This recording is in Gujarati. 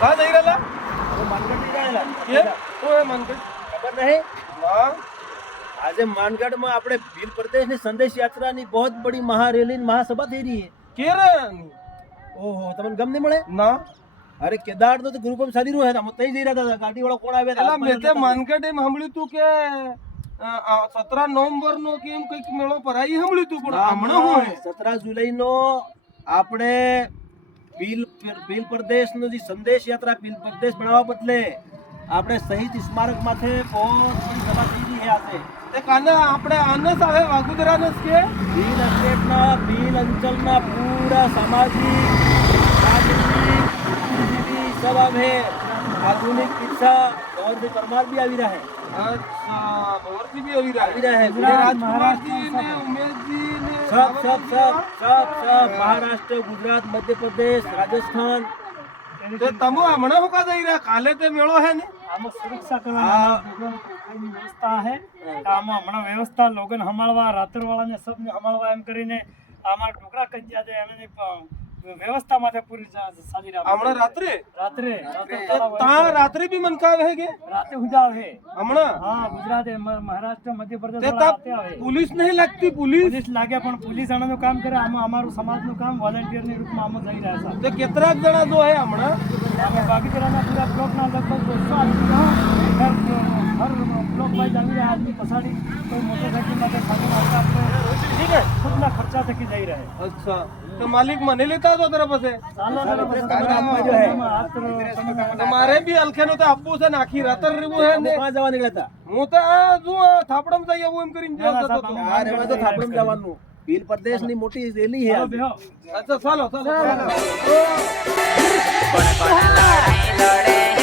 कहाँ जा रहा? मानगढ़ नहीं जाएला ये तो है मनगढ़ ખબર નહીં हाँ આજે માનગઢમાં આપણે ભીલ પ્રદેશની સંદેશ યાત્રાની બહુ બડી મહારેલી મહાસભા થઈ રહી છે के रे ઓહો તમને ગમ નહીં મળે ना અરે કેદારનો તો ગ્રુપ ચાલી રહ્યો છે અમે તઈ જઈ રહ્યા હતા ગાડી વાળો કોણ આવ્યા એલા મેં તે માનગઢ એમ સાંભળ્યું તું કે 17 નવેમ્બર નો કેમ કઈક મેળો ભરાઈ સાંભળ્યું તું પણ હમણાં હું હે 17 જુલાઈનો આપણે ભીલ પ્રદેશનો જે સંદેશ યાત્રા ભીલ પ્રદેશ બનાવવા બદલે આપણે શહીદ સ્મારક માથે બહુ બડી સભા થઈ રહી છે આજે તે કાના આપણે આનસ આવે વાગુદરાનસ કે ભીલ સ્ટેટના ભીલ અંચલના પૂરા સામાજિક રાજનીતિક बुद्धिजीवी सब अब है आधुनिक शिक्षा और भी परमार भी આવી રહ્યા है अच्छा भगवती भी अभी આવી રહ્યા है राजकुमार जी ने उमेश जी ने सब महाराष्ट्र गुजरात मध्य प्रदेश राजस्थान તે તમો હમણાં હું કા જઈ રહ્યા કાલે તે મેળો હે ને આમાં સુરક્ષા કરવાની વ્યવસ્થા છે આમાં હમણાં વ્યવસ્થા લોકોને સંભાળવા રાત્રવાળાને સબને સંભાળવા એમ કરીને આમાં ટુકડા કજ્યા છે એને વ્યવસ્થા માટે પૂરી સાજી હમણાં રાત્રે રાત્રે તા રાત્રે બી મનકાવે હે કે રાતે ઉજાવ છે હમણાં હા ગુજરાત મહારાષ્ટ્ર મધ્ય પ્રદેશ તે વાળા તા રાતે આવે પોલીસ નહીં લાગતી પોલીસ પોલીસ લાગે પણ પોલીસ આનું કામ કરે આમાં અમારું સમાજનું કામ વોલેન્ટિયરની રૂપમાં આમાં જઈ રહ્યા છે તે કેટલાક જણા જો હે હમણાં આમાં બાગીચરાના પૂરા બ્લોકના લગભગ 200 આદમી હર બ્લોક વાઇઝ આવી રહ્યા આદમી પછાડી કોઈ મોટરસાઇકલ માટે ખાલી આવતા આપણે ઠીક છે ખુદના ખર્ચા થકી જઈ રહ્યા અચ્છા તો માલિક મને લેતા હતો તારા પાસે ચાલો તમારે બી અલખેનો તો આપવું છે ને આખી રાતર રહેવું હે ને કहाँ જવા નીકળ્યા હતા હું તો આ જો થાપડમ જઈ આવું એમ કરીને જતો હતો આ રહેવા તો થાપડમ જવાનું ભીલ પ્રદેશની મોટી રેલી છે આજે. અચ્છા ચાલો ચાલો કોણ કોણ લડાઈ લડે